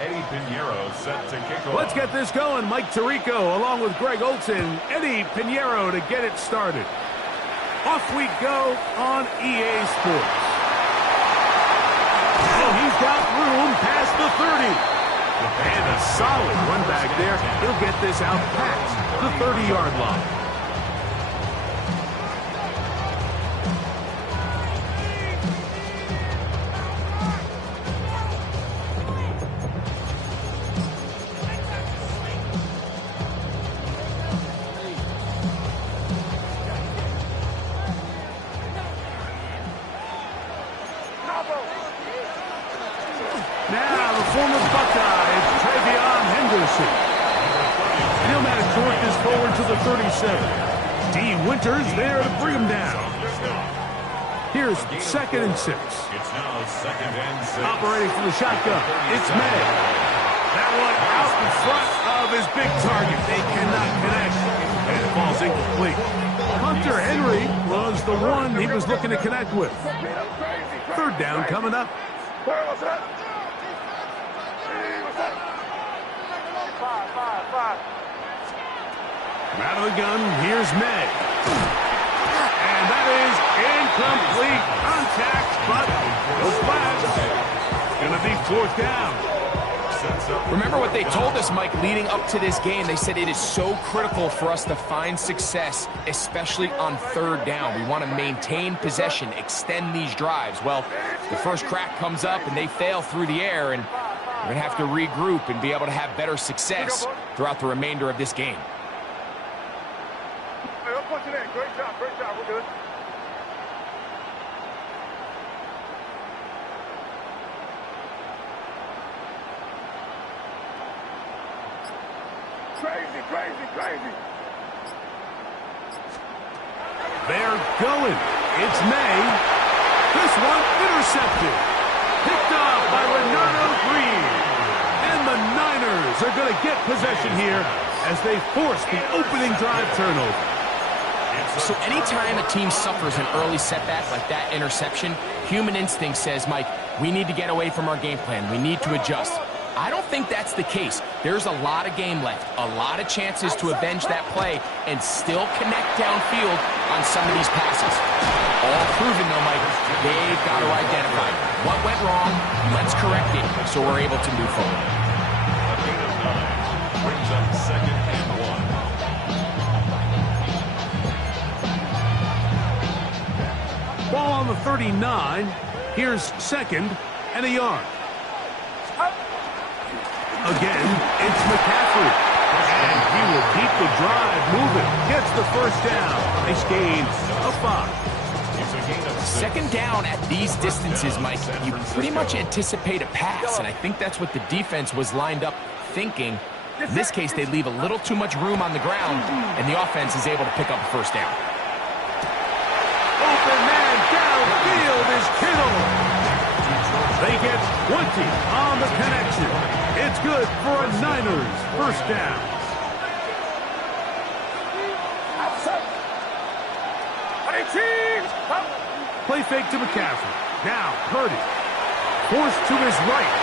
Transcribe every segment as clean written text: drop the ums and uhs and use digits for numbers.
Let's get this going. Mike Tirico along with Greg Olson. Eddie Pinheiro to get it started. Off we go on EA Sports. Oh, he's got room past the 30. And a solid run back there. He'll get this out past the 30-yard line. Now, the former Buckeye, Henderson. And he'll manage to work this forward to the 37. D. Winters there to bring him down. Here's 2nd and 6. It's now 2nd and 6. Operating from the shotgun. It's May. That one out in front of his big target. They cannot connect. And it falls incomplete. Hunter Henry was the one he was looking to connect with. 3rd down coming up. Out of the gun, here's May. And that is incomplete contact, but no flags. Going to be 4th down. Remember what they told us, Mike, leading up to this game. They said it is so critical for us to find success, especially on 3rd down. We want to maintain possession, extend these drives. Well, the first crack comes up and they fail through the air, and we're going to have to regroup and be able to have better success throughout the remainder of this game. Great job, we're good. Crazy. They're going. It's May. This one intercepted. Picked off by Renato Green. And the Niners are going to get possession here as they force the opening drive turnover. So anytime a team suffers an early setback like that interception, human instinct says, Mike, we need to get away from our game plan. We need to adjust. I don't think that's the case. There's a lot of game left, a lot of chances to avenge that play and still connect downfield on some of these passes. All proven, though, Mike, they've got to identify what went wrong, let's correct it so we're able to move forward. A gain of 9 brings up 2nd and 1. Ball on the 39. Here's 2nd and a yard. Again, it's McCaffrey. And he will keep the drive moving. Gets the 1st down. Nice gain of 5. 2nd down at these distances, Mike, you pretty much anticipate a pass, and I think that's what the defense was lined up thinking. In this case, they leave a little too much room on the ground, and the offense is able to pick up a 1st down. Open man downfield is Kittle. They get 20 on the connection. It's good for a Niners 1st down. Play fake to McCaffrey. Now Purdy. Forced to his right.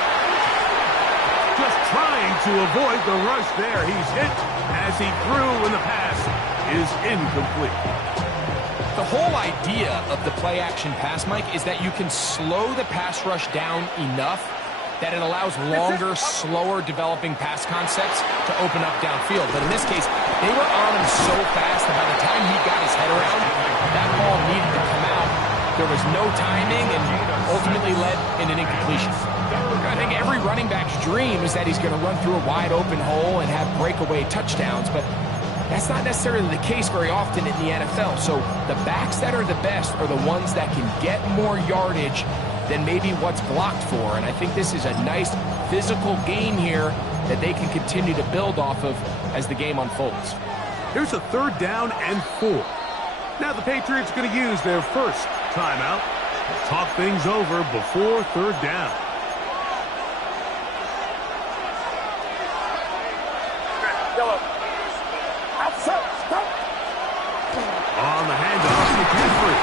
Just trying to avoid the rush there. He's hit as he threw when the pass is incomplete. The whole idea of the play-action pass, Mike, is that you can slow the pass rush down enough that it allows longer, slower developing pass concepts to open up downfield. But in this case, they were on him so fast that by the time he got his head around, that ball needed to come out. There was no timing and ultimately led in an incompletion. I think every running back's dream is that he's going to run through a wide open hole and have breakaway touchdowns, but that's not necessarily the case very often in the NFL. So the backs that are the best are the ones that can get more yardage than maybe what's blocked for. And I think this is a nice physical gain here that they can continue to build off of as the game unfolds. Here's a 3rd down and 4. Now the Patriots are going to use their 1st timeout. Talk things over before 3rd down. On the handoff, McCaffrey.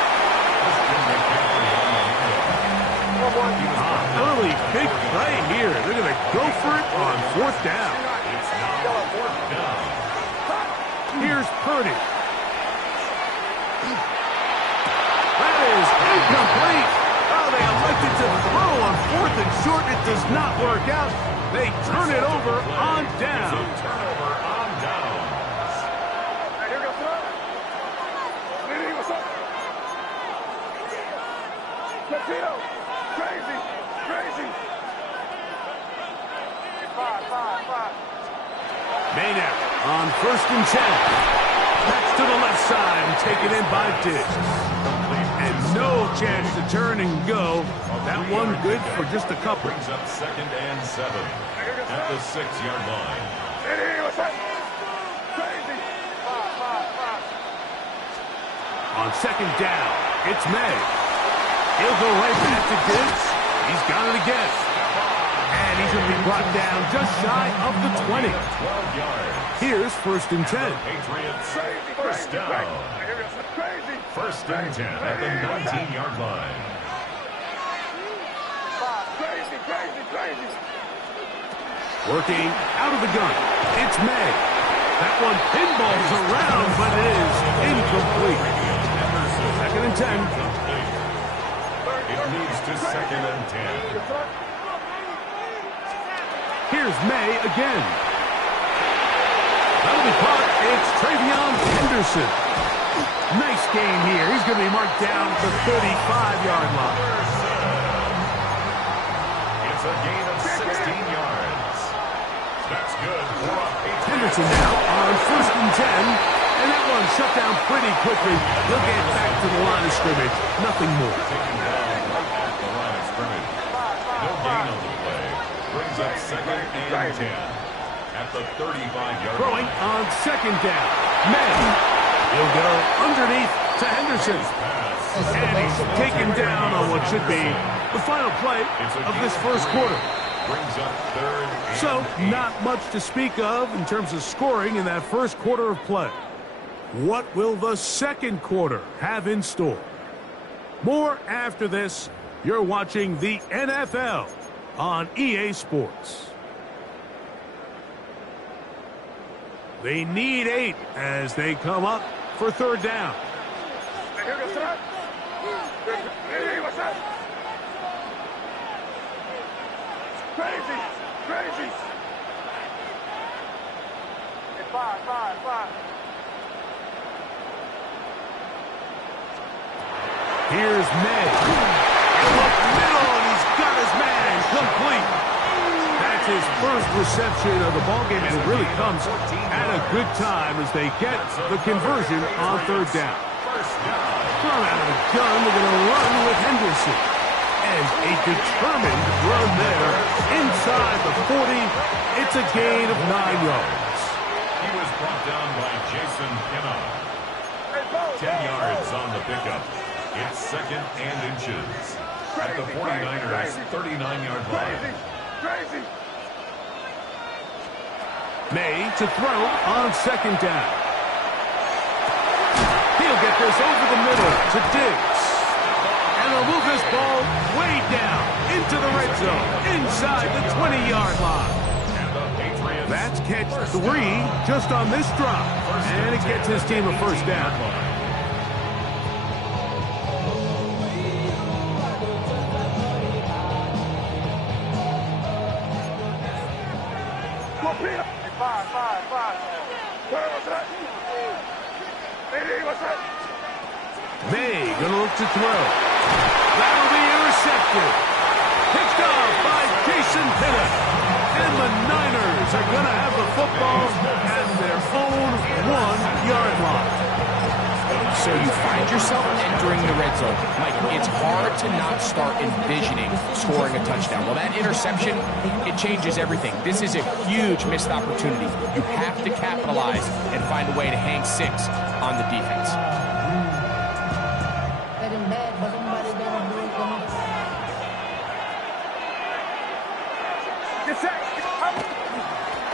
Early big play here. They're going to go for it on fourth down. It's now fourth down. Here's Purdy. That is incomplete. Oh, they elected to throw on fourth and short. It does not work out. They turn it over on down. Turnover on downs. Hey, here we go, son. Diddy, what's up? Latino, crazy, crazy. 5. Maynard on 1st and 10. That's to the left side and taken in by Diggs. And no chance to turn and go. That one good for just a couple. Brings up 2nd and 7 at the 6-yard line. Diddy, what's up? Crazy. 5. On 2nd down, it's May. He'll go right back to Diggs. He's got it again. And he's going to be brought down just shy of the 20. 12 yards. Here's 1st and 10. Patriots Crazy, first crazy, down. Hey, here we go, son. Crazy. 1st and 10 at the 19-yard line. 5. Crazy. Working out of the gun. It's May. That one pinballs around, but it is incomplete. 2nd and 10. It leads to 2nd and 10. Here's May again. That'll be caught. It's Travion Henderson. Nice gain here. He's going to be marked down at the 35-yard line. It's a gain of 16 yards. That's good for a Patriots. Henderson now on 1st and 10. And that one shut down pretty quickly. He'll get back to the line of scrimmage. Nothing more. Taken down right at the line of scrimmage. No gain on the play. Brings up 2nd and 10 at the 35-yard Throwing line. on 2nd down. May. He'll go underneath to Henderson. And he's taken down on what should be the final play of this first quarter. Brings up 3rd and So, 8. not much to speak of in terms of scoring in that first quarter of play. What will the second quarter have in store? More after this. You're watching the NFL on EA Sports. They need 8 as they come up for 3rd down. Hey, here we go, son. Diddy, what's up? Crazy. It's 5. Here's May. Up middle, and he's got his man complete. That's his first reception of the ballgame, and it really comes at a good time as they get the conversion on 3rd down. Thrown out of the gun, they're going to run with Henderson. And a determined run there inside the 40. It's a gain of 9 yards. He was brought down by Jason Pinnock. 10 yards on the pickup. It's 2nd and inches at the 49ers' 39-yard line. Crazy. May to throw on 2nd down. He'll get this over the middle to Diggs. And they'll move this ball way down into the red zone, inside the 20-yard line. And the Patriots. That's catch 3 just on this drop. And it gets his team a 1st down. Hey, 5. What's that? Diddy, what's that? May gonna look to throw. That'll be intercepted. Picked off by Jason Pinnock. And the Niners are gonna have the football at their own 1-yard line. So you find yourself entering the red zone. Mike, it's hard to not start envisioning scoring a touchdown. Well, that interception, it changes everything. This is a huge missed opportunity. You have to capitalize and find a way to hang 6 on the defense.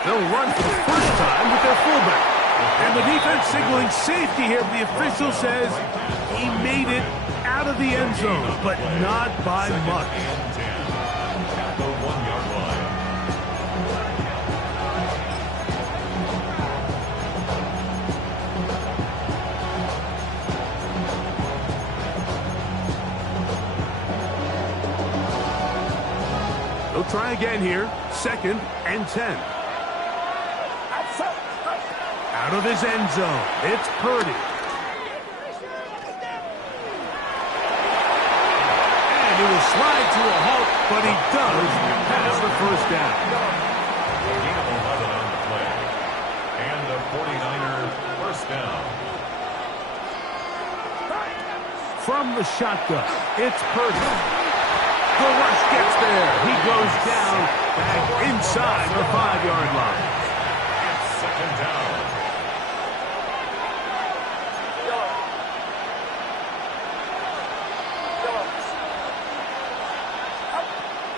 They'll run for the first time with their fullback. And the defense signaling safety here. The official says he made it out of the end zone, but not by much. They'll try again here. 2nd and 10. Out of his end zone, it's Purdy. And he will slide to a halt, but he does pass the first down. Gain of 11 on the play. And the 49er first down. From the shotgun, it's Purdy. The rush gets there. He goes down back inside the 5-yard line. It's 2nd down.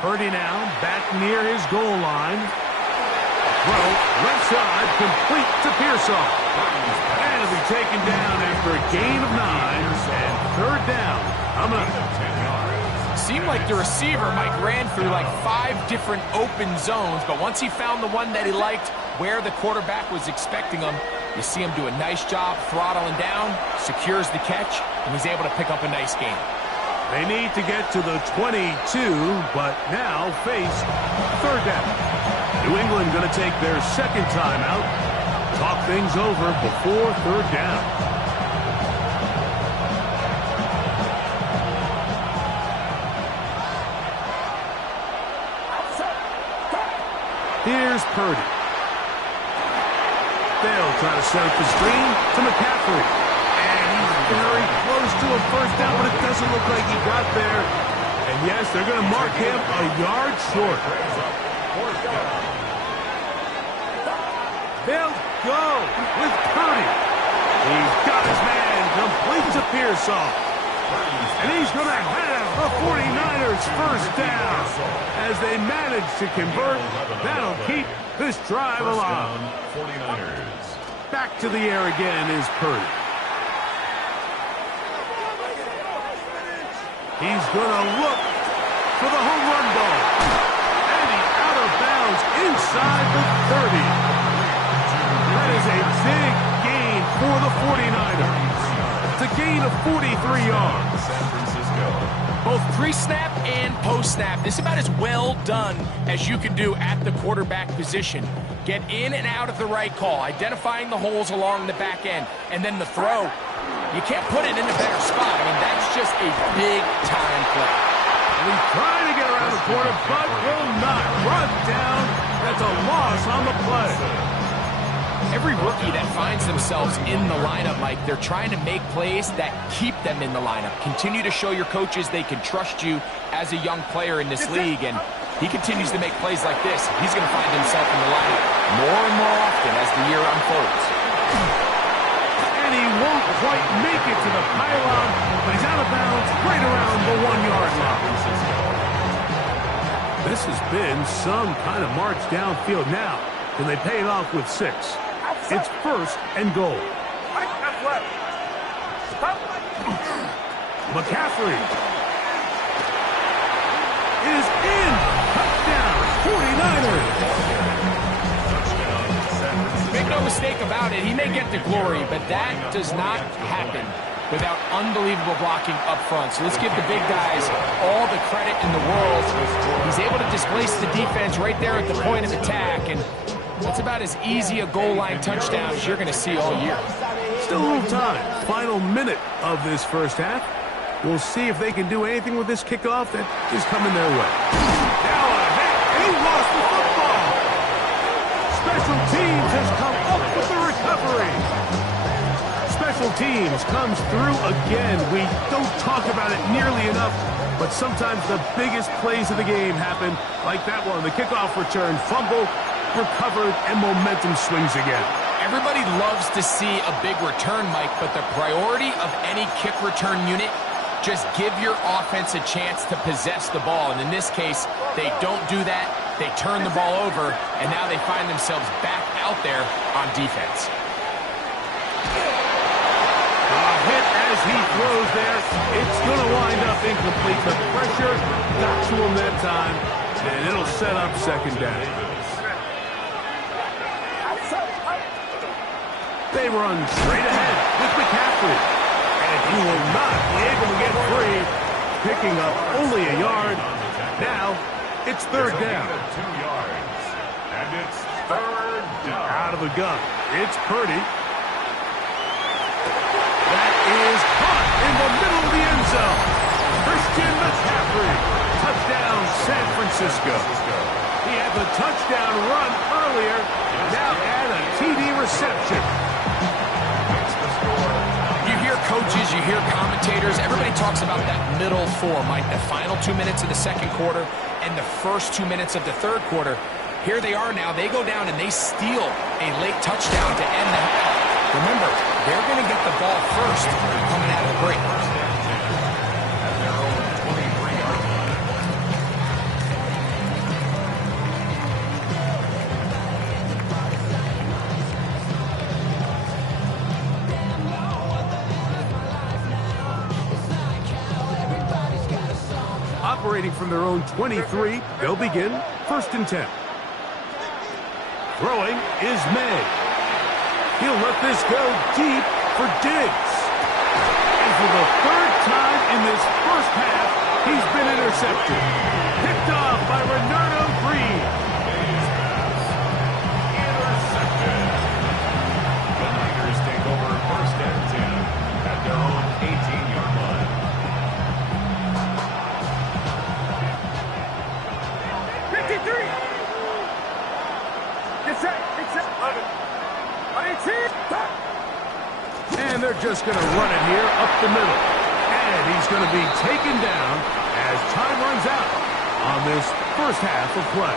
Purdy now back near his goal line. Throw, left side, complete to Pearsall. And it'll be taken down after a gain of 9 and 3rd down. Coming up. 10 yards. Seemed like the receiver, Mike, ran through like 5 different open zones, but once he found the one that he liked, where the quarterback was expecting him, you see him do a nice job throttling down, secures the catch, and he's able to pick up a nice gain. They need to get to the 22, but now face 3rd down. New England going to take their 2nd timeout. Talk things over before 3rd down. Here's Purdy. They'll try to set up the screen to McCaffrey. And he's very close to a first down, but it doesn't look like he got there. And yes, they're going to mark him a yard short. They'll go with Purdy. He's got his man complete to Pearsall. And he's going to have the 49ers first down. As they manage to convert, that'll keep this drive alive. 49ers. Back to the air again is Purdy. He's going to look for the home run ball. And he's out of bounds inside the 30. That is a big gain for the 49ers. It's a gain of 43 yards. San Francisco. Both pre-snap and post-snap. This is about as well done as you can do at the quarterback position. Get in and out of the right call, identifying the holes along the back end, and then the throw. You can't put it in a better spot. I mean, that's just a big-time play. And he's trying to get around the corner, but will not. Brought down. That's a loss on the play. Every rookie that finds themselves in the lineup, Mike, they're trying to make plays that keep them in the lineup. Continue to show your coaches they can trust you as a young player in this league, and he continues to make plays like this. He's going to find himself in the lineup more and more often as the year unfolds. And he won't quite make it to the pylon, but he's out of bounds right around the 1-yard line. This has been some kind of march downfield now. Can they pay it off with 6? It's 1st and goal. McCaffrey is in. Touchdown, 49ers. Make no mistake about it, he may get the glory, but that does not happen without unbelievable blocking up front. So let's give the big guys all the credit in the world. He's able to displace the defense right there at the point of attack, and that's about as easy a goal line touchdown as you're going to see all year. Still a little time. Final minute of this first half. We'll see if they can do anything with this kickoff that is coming their way. Now a hit, and he lost the football. Special teams has come up with the recovery. Special teams comes through again. We don't talk about it nearly enough, but sometimes the biggest plays of the game happen like that one. The kickoff return, fumble, recovered, and momentum swings again. Everybody loves to see a big return, Mike, but the priority of any kick return unit, just give your offense a chance to possess the ball. And in this case, they don't do that. They turn the ball over, and now they find themselves back out there on defense. A hit as he throws there. It's going to wind up incomplete. The pressure got to him that time, and it'll set up 2nd down. They run straight ahead with McCaffrey. And he will not be able to get free. Picking up only a yard. Now, It's third down. 2 yards. And it's third down. Out of the gun. It's Purdy. That is caught in the middle of the end zone. Christian McCaffrey. Touchdown, San Francisco. He had the touchdown run earlier. Now add a TD reception. You hear coaches, you hear commentators, everybody talks about that middle four, Mike, the final 2 minutes of the second quarter and the first 2 minutes of the third quarter. Here they are now. They go down and they steal a late touchdown to end the half. Remember, they're going to get the ball first coming out of the break. Operating from their own 23, they'll begin 1st and 10. Throwing is May. He'll let this go deep for Diggs. And for the third time in this first half, he's been intercepted. Picked off by Renardo Green. Intercepted. The Niners take over 1st and 10 at their own 18-yard line. And they're just going to run it here up the middle. And he's going to be taken down as time runs out on this first half of play.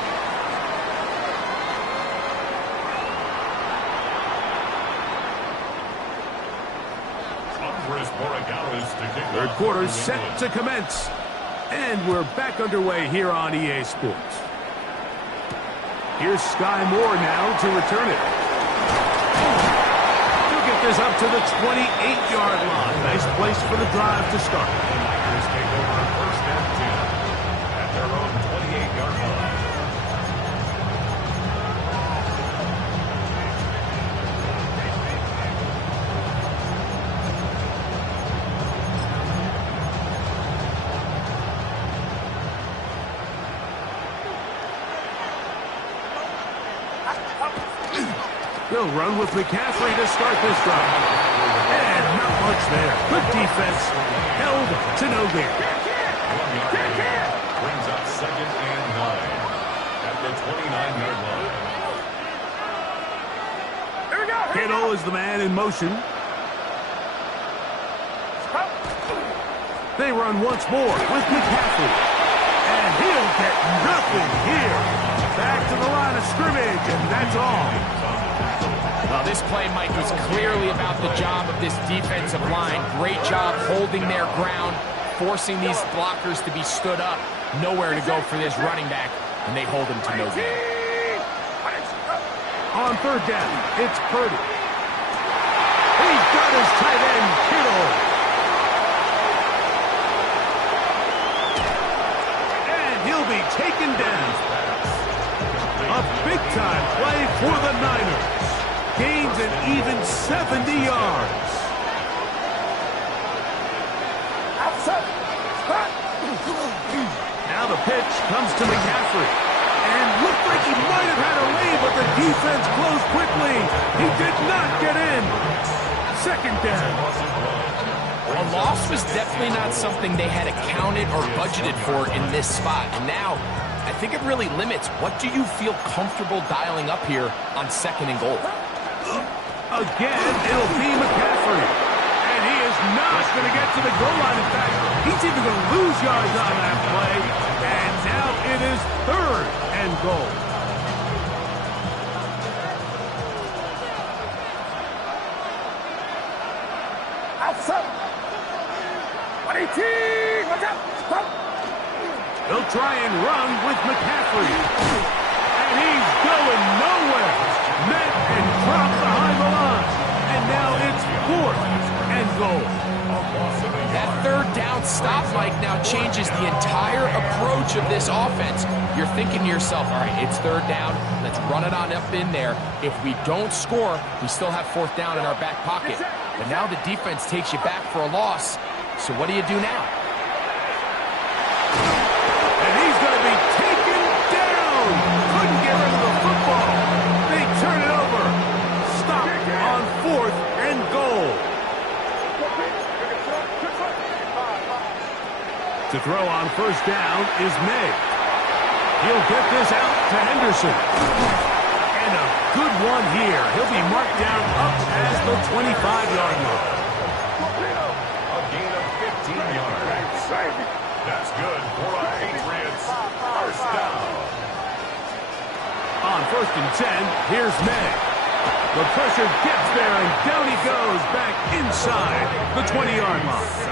Third quarter set to commence. And we're back underway here on EA Sports. Here's Sky Moore now to return it. He'll get this up to the 28-yard line. Nice place for the drive to start. The Niners take over 1st and 10 at their own 28-yard line. They'll run with McCaffrey to start this drive. And not much there. Good defense. Held to no gain. 1 yard. Brings up 2nd and 9 at the 29-yard line. Here we go. Kittle is the man in motion. They run once more with McCaffrey. And he'll get nothing here. Back to the line of scrimmage, and that's all. Well, this play, Mike, was clearly about the job of this defensive line. Great job holding their ground, forcing these blockers to be stood up. Nowhere to go for this running back, and they hold him to no gain. On third down, it's Purdy. He's got his tight end, Kittle. And he'll be taken down. A big-time play for the Niners. Gains an even 70 yards. Now the pitch comes to McCaffrey. And looked like he might have had a lead, but the defense closed quickly. He did not get in. 2nd down. A loss was definitely not something they had accounted or budgeted for in this spot. And now, I think it really limits what do you feel comfortable dialing up here on 2nd and goal. Again, it'll be McCaffrey. And he is not going to get to the goal line. In fact, he's even going to lose yards on that play. And now it is 3rd and goal. Outside. 118. Watch out. Stop. They'll try and run with McCaffrey. And he's going nowhere. Met and dropped behind the line. And now it's 4th and goal. That 3rd down stop, Mike, now changes the entire approach of this offense. You're thinking to yourself, all right, it's 3rd down. Let's run it on up in there. If we don't score, we still have 4th down in our back pocket. But now the defense takes you back for a loss. So what do you do now? And he's going to be taken first down is May. He'll get this out to Henderson. And a good one here. He'll be marked down up past the 25-yard line. A gain of 15 yards. That's good for a Patriots first down. On 1st and 10, here's May. The pressure gets there, and down he goes back inside the 20-yard line.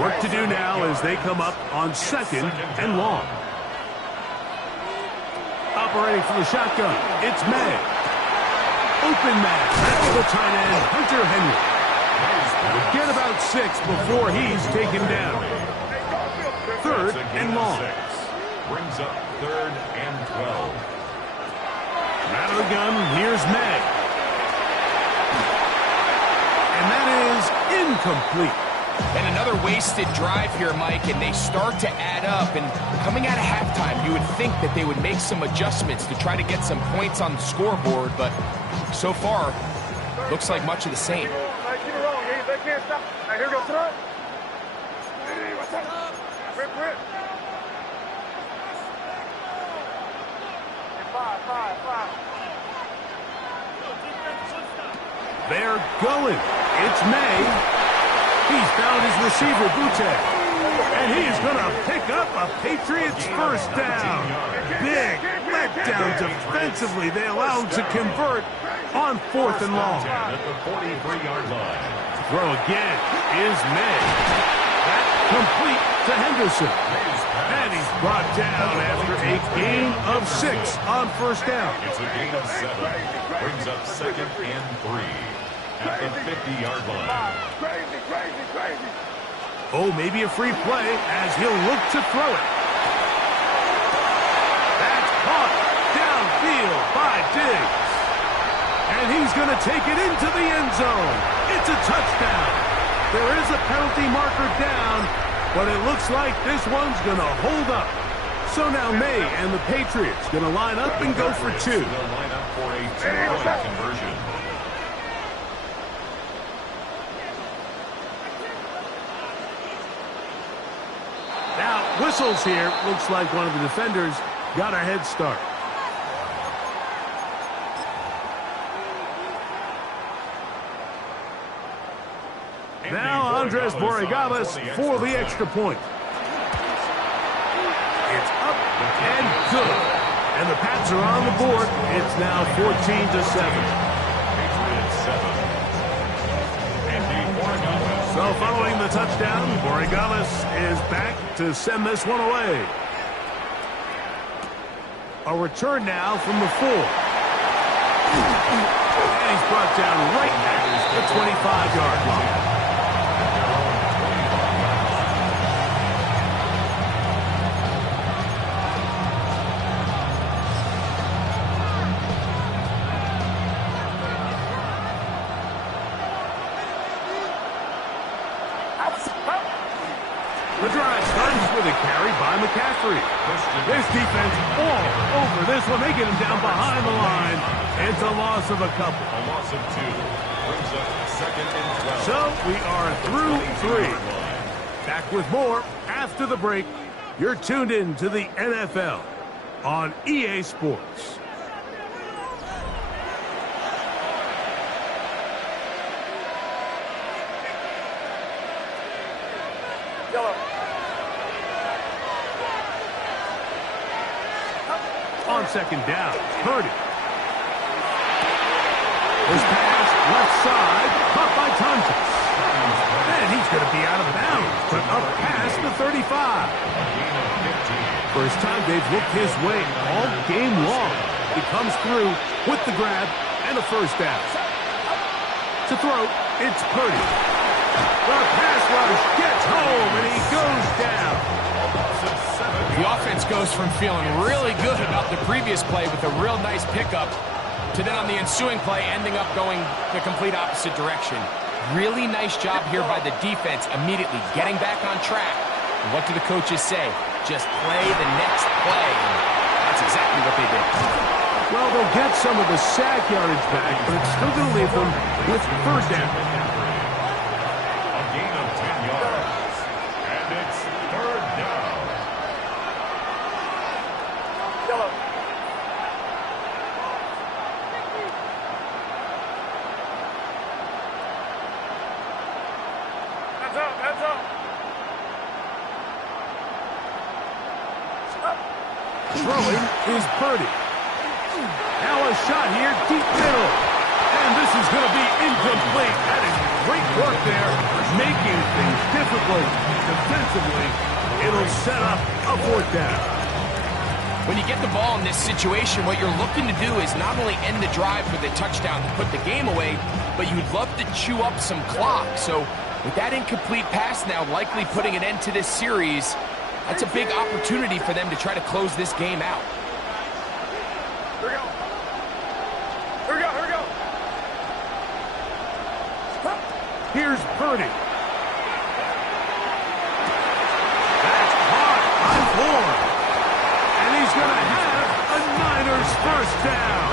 Work to do now as they come up on 2nd and long. Operating from the shotgun, it's May. Open man, that's the tight end, Hunter Henry. Will get about 6 before he's taken down. 3rd and long. Brings up 3rd and 12. Out of the gun, here's May. And that is incomplete. And another wasted drive here, Mike, and they start to add up. And coming out of halftime, you would think that they would make some adjustments to try to get some points on the scoreboard, but so far, looks like much of the same. Keep it rolling. They can't stop. Here we go, Trent. Hey, what's up? Rip. Five. They're going. It's May. He's found his receiver, Butte. And he's going to pick up a Patriots first down. Big letdown defensively. They allow him to convert on 4th and long. At the 43-yard line. Throw again is May. That complete to Henderson. And he's brought down after a gain of 6 on 1st down. It's a gain of 7. Brings up 2nd and 3 at the 50-yard line. Crazy. Oh, maybe a free play as he'll look to throw it. That's caught downfield by Diggs. And he's going to take it into the end zone. It's a touchdown. There is a penalty marker down, but it looks like this one's going to hold up. So now May and the Patriots going to line up and go for 2. They'll line up for a 2-point conversion. Now, whistles here. Looks like one of the defenders got a head start. Now, Andres Borregales for the extra point. It's up and good. And the Pats are on the board. It's now 14-7. So following the touchdown, Borregales is back to send this one away. A return now from the 4. And he's brought down right at the 25-yard line. The drive starts with a carry by McCaffrey. This defense all over this one. They get him down behind the line. It's a loss of a couple. A loss of 2. Brings up 2nd and 12. So we are through 3. Back with more after the break. You're tuned in to the NFL on EA Sports. On 2nd down, Purdy. His pass left side, caught by Tonjes. And he's going to be out of bounds, but up past the 35. First time they've looked his way all game long. He comes through with the grab and a first down. To throw, it's Purdy. The pass rush gets home, and he goes down. The offense goes from feeling really good about the previous play with a real nice pickup to then on the ensuing play ending up going the complete opposite direction. Really nice job here by the defense immediately getting back on track. And what do the coaches say? Just play the next play. And that's exactly what they did. Well, they'll get some of the sack yardage back, but it's still going to leave them with first down. A gain of 10 yards. And it's 3rd down. Yellow. Hands up, hands up. Throwing is Purdy. Now a shot here, deep middle. And this is going to be incomplete. That is great work there, making things difficult defensively. It'll set up a fourth down. When you get the ball in this situation, what you're looking to do is not only end the drive with a touchdown to put the game away, but you'd love to chew up some clock. So with that incomplete pass now likely putting an end to this series, that's a big opportunity for them to try to close this game out. Here we go. Here we go, here we go. Here's Purdy. That's caught on Ford. And he's going to have a Niners first down.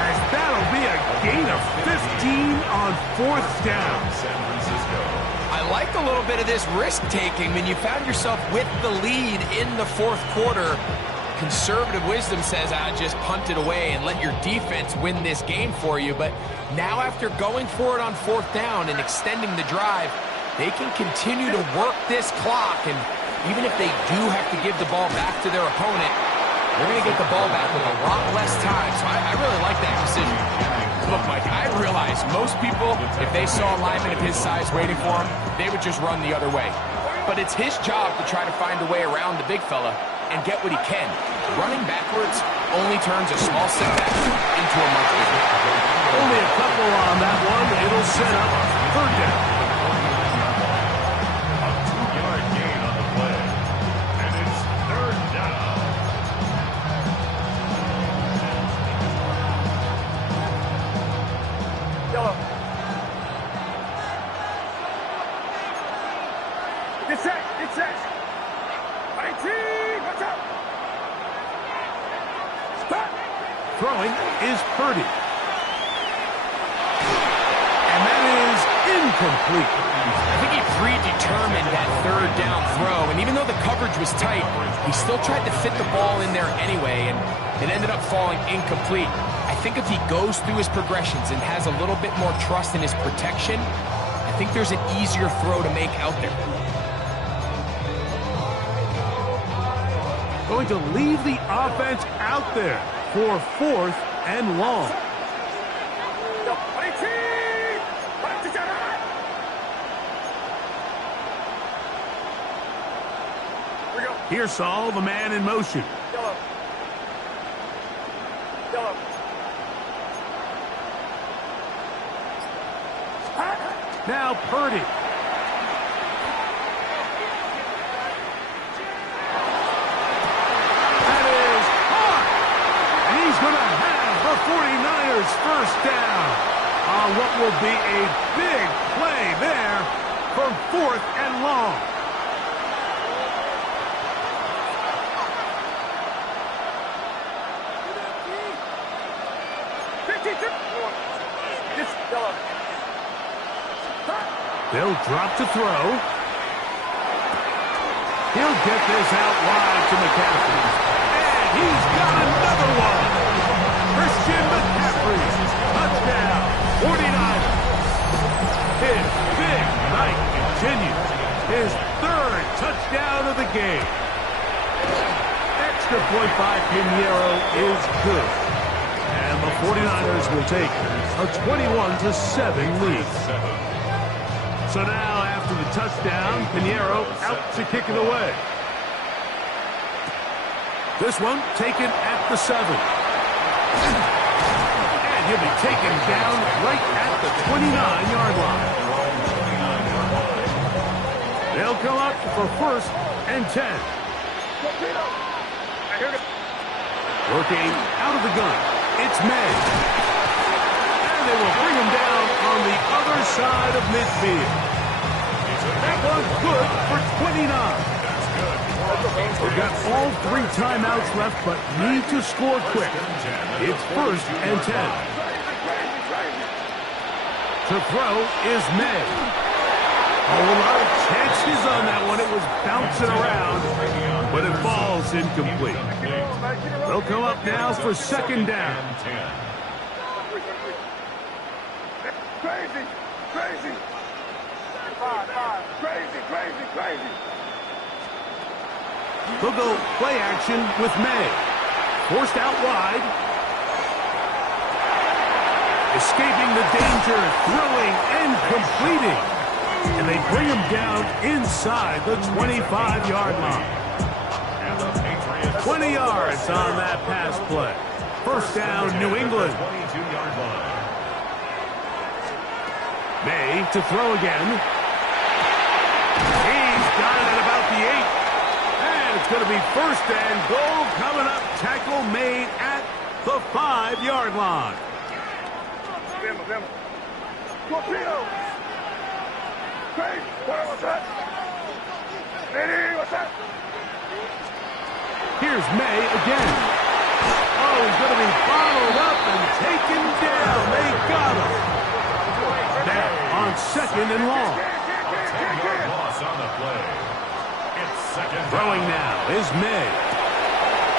As that'll be a gain of 15 on fourth down. San Francisco. I like a little bit of this risk-taking when you found yourself with the lead in the fourth quarter. Conservative wisdom says, just punt it away and let your defense win this game for you. But now after going for it on fourth down and extending the drive, they can continue to work this clock. And even if they do have to give the ball back to their opponent, they're going to get the ball back with a lot less time. So I really like that decision. Look, Mike, I realize most people, if they saw a lineman of his size waiting for him, they would just run the other way. But it's his job to try to find a way around the big fella and get what he can. Running backwards only turns a small setback into a much bigger. Only a couple on that one. It'll set up third down. A 2-yard gain on the play. And it's third down. Yellow. Get set, get set. 18, watch out. Stop. Throwing is Purdy. And that is incomplete. I think he predetermined that third down throw, and even though the coverage was tight, he still tried to fit the ball in there anyway, and it ended up falling incomplete. I think if he goes through his progressions and has a little bit more trust in his protection, I think there's an easier throw to make out there. Going to leave the offense out there for fourth and long. Here's Saul, the man in motion. Yellow. Yellow. Now Purdy. That is caught. And he's going to have the 49ers first down on what will be a big play there from fourth and long. They'll drop to throw. He'll get this out wide to McCaffrey. And he's got another one. Christian McCaffrey. Touchdown. 49ers. His big night continues. His third touchdown of the game. Extra point by Pinheiro is good. And the 49ers will take a 21-7 lead. So now, after the touchdown, Pinheiro out to kick it away. This one taken at the 7. And he'll be taken down right at the 29-yard line. They'll come up for first and 10. Working out of the gun, it's May. And they will bring him down on the other side of midfield. That one's good for 29. They've got all 3 timeouts left, but need to score quick. It's first and 10. To throw is May. A lot of chances on that one. It was bouncing around, but it falls incomplete. They'll come up now for second down. And 10. Crazy. Crazy. Crazy. They'll go play action with May. Forced out wide. Escaping the danger, throwing and completing. And they bring him down inside the 25-yard line. And the Patriots 20 yards on that pass play. First down, New England. 22-yard line. May to throw again. He's got it at about the 8. And it's going to be first and goal coming up. Tackle made at the 5-yard line. Torpedo! Crazy! What's that? Eddie, what's that? Here's May again. Oh, he's going to be bottled up and taken down. They got him. Now on second and long. 10-yard loss on the play. It's second down. Throwing now is May.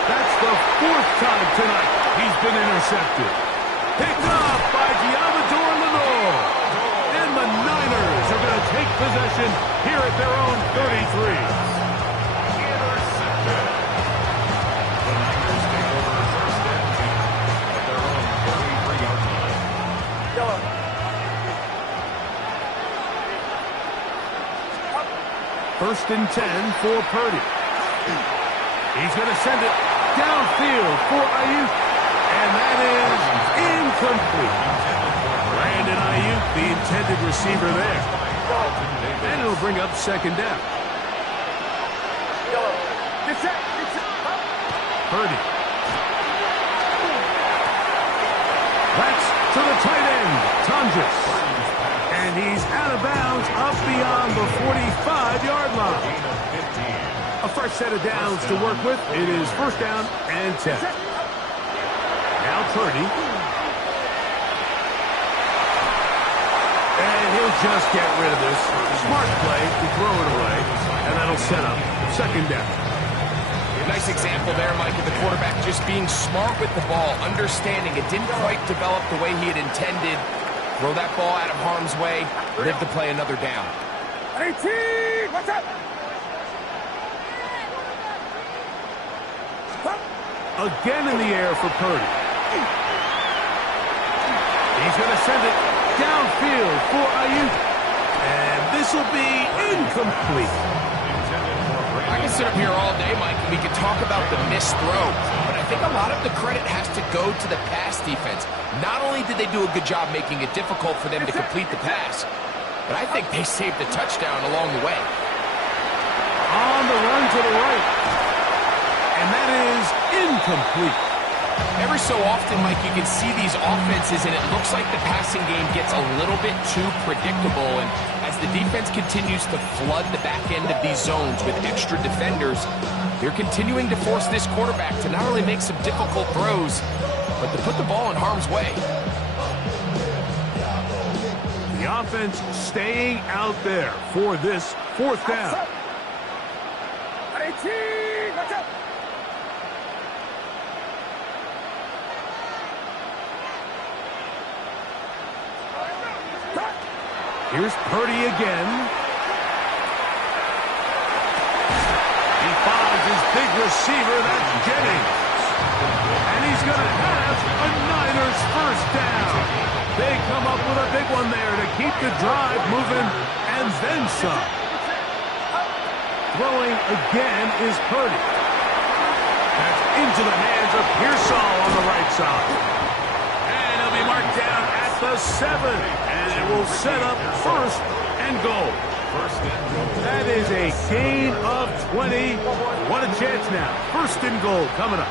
That's the 4th time tonight he's been intercepted. Picked up by Diamador Lenore. And the Niners are going to take possession here at their own 33. Intercepted. The Niners take over first and 10 at their own 33-yard line. Yellow. First and 10 for Purdy. He's going to send it downfield for Ayuk. And that is incomplete. Brandon Ayuk, the intended receiver there. And it'll bring up second down. Purdy. That's to the tight end, Tonjes. And he's out of bounds up beyond the 45-yard line. A fresh set of downs to work with. It is first down and 10. Now Purdy. And he'll just get rid of this. Smart play to throw it away. And that'll set up second down. Nice example there, Mike, of the quarterback just being smart with the ball, understanding it didn't quite develop the way he had intended. Throw that ball out of harm's way, live to play another down. 18! What's up? Again in the air for Purdy. He's going to send it downfield for Ayuk. And this will be incomplete. I can sit up here all day, Mike, and we can talk about the missed throw. But I think a lot of the credit has to go to the pass defense. Not only did they do a good job making it difficult for them to complete the pass, but I think they saved the touchdown along the way. On the run to the right. And that is incomplete. Every so often, Mike, you can see these offenses, and it looks like the passing game gets a little bit too predictable. And as the defense continues to flood the back end of these zones with extra defenders, they're continuing to force this quarterback to not only make some difficult throws, but to put the ball in harm's way. The offense staying out there for this fourth down. 18! What's up? Here's Purdy again. He finds his big receiver, that's Jennings. And he's going to have a Niners first down. They come up with a big one there to keep the drive moving and then some. Throwing again is Purdy. That's into the hands of Pearsall on the right side. And he'll be marked down at the 7. And it will set up first and goal. First and goal. That is a gain of 20. What a chance now. First and goal coming up.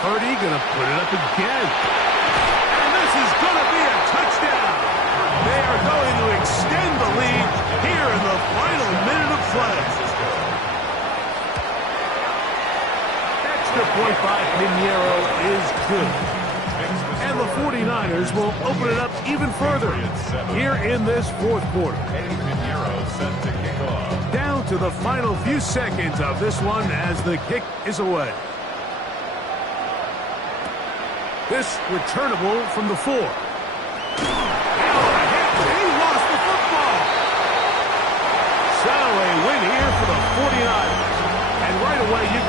Purdy going to put it up again. And this is going to be a touchdown. They are going to extend the lead here in the final minute of play. Extra point by Pinheiro is good. And the 49ers will open it up even further here in this fourth quarter. Eddie Pinheiro set to kick off. Down to the final few seconds of this one as the kick is away. This returnable from the 4. He lost the football. So a win here for the 49ers. And right away you can